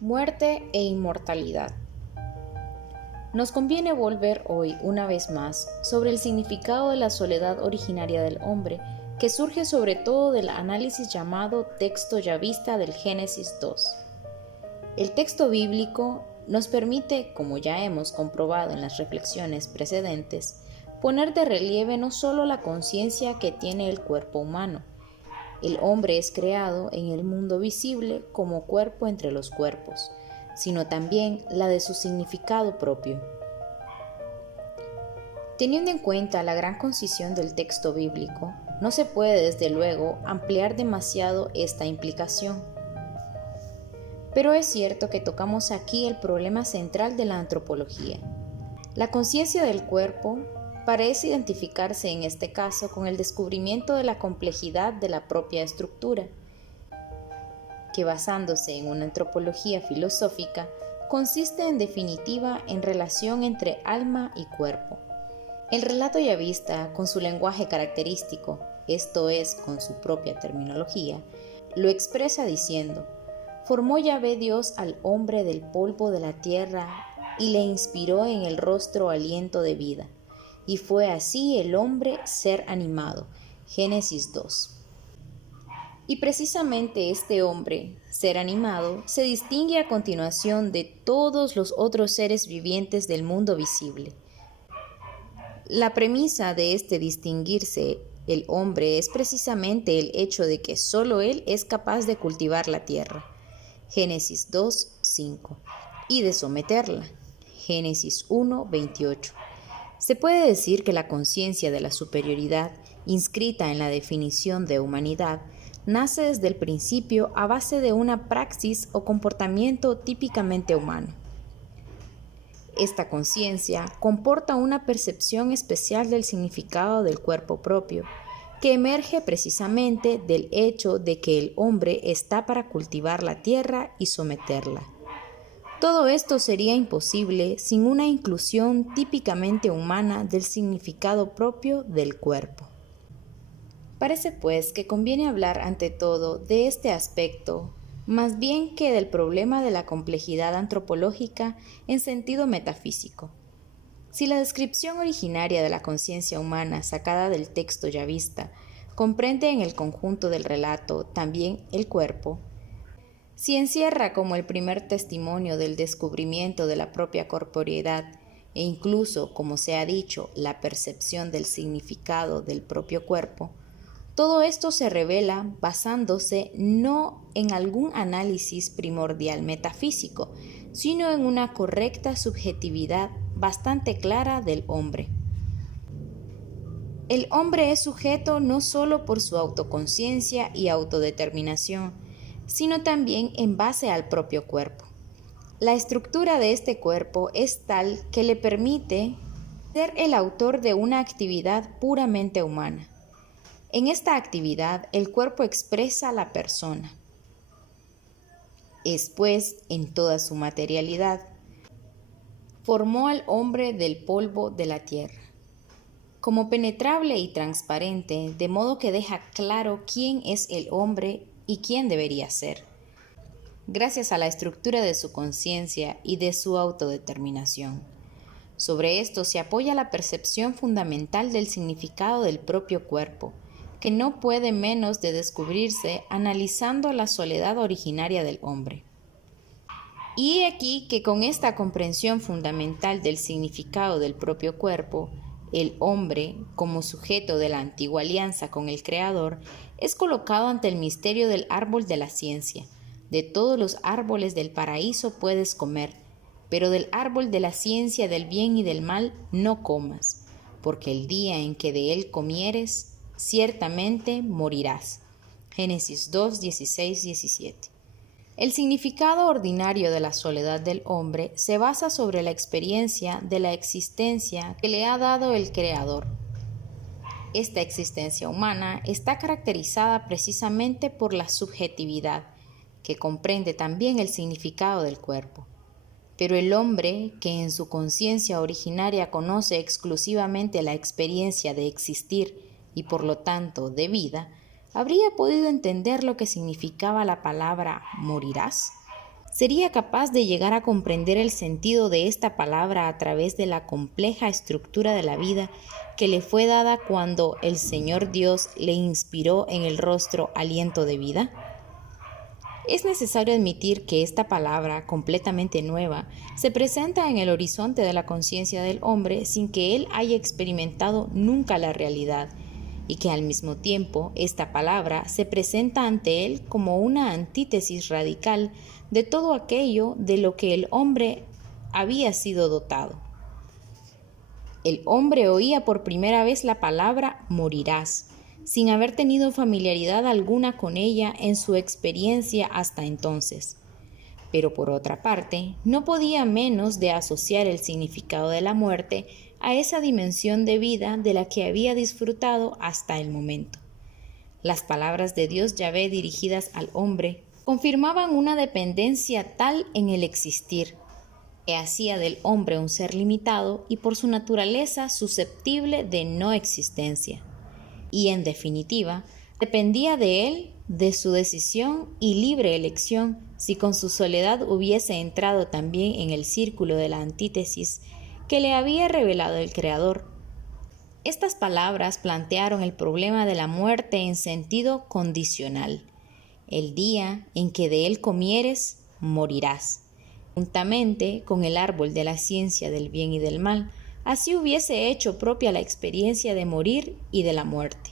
Muerte e inmortalidad. Nos conviene volver hoy una vez más sobre el significado de la soledad originaria del hombre, que surge sobre todo del análisis llamado texto yavista del Génesis 2. El texto bíblico nos permite, como ya hemos comprobado en las reflexiones precedentes, poner de relieve no solo la conciencia que tiene el cuerpo humano. El hombre es creado en el mundo visible como cuerpo entre los cuerpos, sino también la de su significado propio. Teniendo en cuenta la gran concisión del texto bíblico, no se puede desde luego ampliar demasiado esta implicación. Pero es cierto que tocamos aquí el problema central de la antropología. La conciencia del cuerpo parece identificarse en este caso con el descubrimiento de la complejidad de la propia estructura, que basándose en una antropología filosófica, consiste en definitiva en relación entre alma y cuerpo. El relato yavista, con su lenguaje característico, esto es, con su propia terminología, lo expresa diciendo: formó Yahvé Dios al hombre del polvo de la tierra y le inspiró en el rostro aliento de vida. Y fue así el hombre ser animado. Génesis 2. Y precisamente este hombre, ser animado, se distingue a continuación de todos los otros seres vivientes del mundo visible. La premisa de este distinguirse el hombre es precisamente el hecho de que solo él es capaz de cultivar la tierra. Génesis 2, 5. Y de someterla. Génesis 1, 28. Se puede decir que la conciencia de la superioridad, inscrita en la definición de humanidad, nace desde el principio a base de una praxis o comportamiento típicamente humano. Esta conciencia comporta una percepción especial del significado del cuerpo propio, que emerge precisamente del hecho de que el hombre está para cultivar la tierra y someterla. Todo esto sería imposible sin una inclusión típicamente humana del significado propio del cuerpo. Parece pues que conviene hablar ante todo de este aspecto, más bien que del problema de la complejidad antropológica en sentido metafísico. Si la descripción originaria de la conciencia humana sacada del texto yavista comprende en el conjunto del relato también el cuerpo, si encierra como el primer testimonio del descubrimiento de la propia corporeidad e incluso, como se ha dicho, la percepción del significado del propio cuerpo, todo esto se revela basándose no en algún análisis primordial metafísico, sino en una correcta subjetividad bastante clara del hombre. El hombre es sujeto no solo por su autoconciencia y autodeterminación, sino también en base al propio cuerpo. La estructura de este cuerpo es tal que le permite ser el autor de una actividad puramente humana. En esta actividad, el cuerpo expresa la persona. Es pues, en toda su materialidad, formó al hombre del polvo de la tierra, como penetrable y transparente, de modo que deja claro quién es el hombre y quién debería ser, gracias a la estructura de su conciencia y de su autodeterminación. Sobre esto se apoya la percepción fundamental del significado del propio cuerpo, que no puede menos de descubrirse analizando la soledad originaria del hombre. Y he aquí que con esta comprensión fundamental del significado del propio cuerpo, el hombre, como sujeto de la antigua alianza con el Creador, es colocado ante el misterio del árbol de la ciencia. De todos los árboles del paraíso puedes comer, pero del árbol de la ciencia del bien y del mal no comas, porque el día en que de él comieres, ciertamente morirás. Génesis 2, 16, 17. El significado ordinario de la soledad del hombre se basa sobre la experiencia de la existencia que le ha dado el Creador. Esta existencia humana está caracterizada precisamente por la subjetividad, que comprende también el significado del cuerpo. Pero el hombre, que en su conciencia originaria conoce exclusivamente la experiencia de existir y por lo tanto de vida, ¿habría podido entender lo que significaba la palabra morirás? sería capaz de llegar a comprender el sentido de esta palabra a través de la compleja estructura de la vida que le fue dada cuando el Señor Dios le inspiró en el rostro aliento de vida? Es necesario admitir que esta palabra, completamente nueva, se presenta en el horizonte de la conciencia del hombre sin que él haya experimentado nunca la realidad, y que al mismo tiempo esta palabra se presenta ante él como una antítesis radical de todo aquello de lo que el hombre había sido dotado. El hombre oía por primera vez la palabra morirás, sin haber tenido familiaridad alguna con ella en su experiencia hasta entonces. Pero por otra parte, no podía menos de asociar el significado de la muerte a esa dimensión de vida de la que había disfrutado hasta el momento. Las palabras de Dios Yahvé dirigidas al hombre confirmaban una dependencia tal en el existir, que hacía del hombre un ser limitado y por su naturaleza susceptible de no existencia. Y en definitiva, dependía de él, de su decisión y libre elección, si con su soledad hubiese entrado también en el círculo de la antítesis que le había revelado el Creador. Estas palabras plantearon el problema de la muerte en sentido condicional. El día en que de él comieres, morirás. Juntamente con el árbol de la ciencia del bien y del mal, así hubiese hecho propia la experiencia de morir y de la muerte.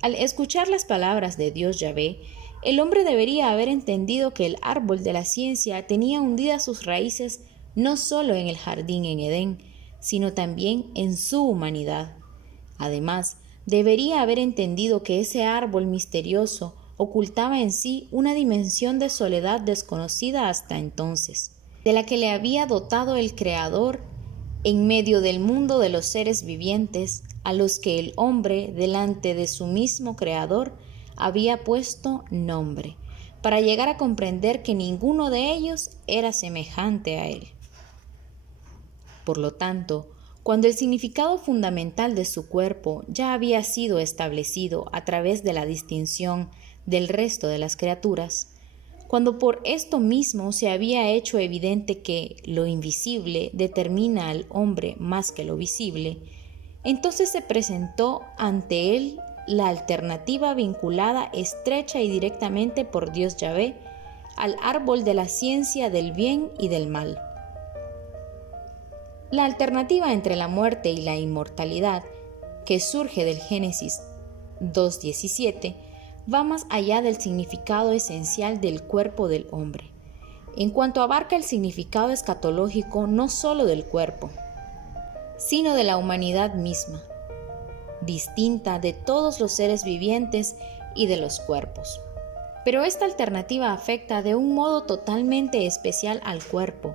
Al escuchar las palabras de Dios Yahvé, el hombre debería haber entendido que el árbol de la ciencia tenía hundidas sus raíces no solo en el jardín en Edén, sino también en su humanidad. Además, debería haber entendido que ese árbol misterioso ocultaba en sí una dimensión de soledad desconocida hasta entonces, de la que le había dotado el Creador en medio del mundo de los seres vivientes, a los que el hombre, delante de su mismo Creador, había puesto nombre, para llegar a comprender que ninguno de ellos era semejante a él. Por lo tanto, cuando el significado fundamental de su cuerpo ya había sido establecido a través de la distinción del resto de las criaturas, cuando por esto mismo se había hecho evidente que lo invisible determina al hombre más que lo visible, entonces se presentó ante él la alternativa vinculada estrecha y directamente por Dios Yahvé al árbol de la ciencia del bien y del mal. La alternativa entre la muerte y la inmortalidad, que surge del Génesis 2:17, va más allá del significado esencial del cuerpo del hombre, en cuanto abarca el significado escatológico no solo del cuerpo, sino de la humanidad misma, distinta de todos los seres vivientes y de los cuerpos. Pero esta alternativa afecta de un modo totalmente especial al cuerpo,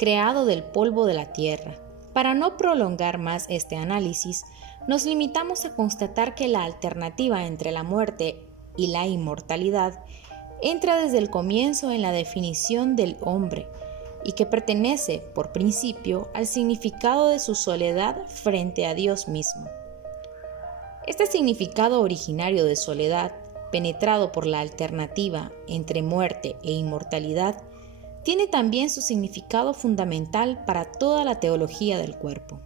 creado del polvo de la tierra. Para no prolongar más este análisis, nos limitamos a constatar que la alternativa entre la muerte y la inmortalidad entra desde el comienzo en la definición del hombre y que pertenece, por principio, al significado de su soledad frente a Dios mismo. Este significado originario de soledad, penetrado por la alternativa entre muerte e inmortalidad, tiene también su significado fundamental para toda la teología del cuerpo.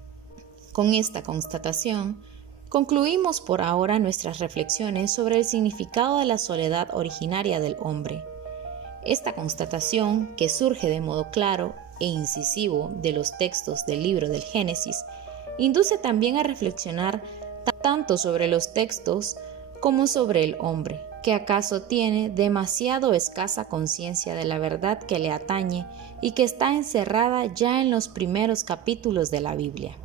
Con esta constatación, concluimos por ahora nuestras reflexiones sobre el significado de la soledad originaria del hombre. Esta constatación, que surge de modo claro e incisivo de los textos del libro del Génesis, induce también a reflexionar tanto sobre los textos como sobre el hombre, que acaso tiene demasiado escasa conciencia de la verdad que le atañe y que está encerrada ya en los primeros capítulos de la Biblia.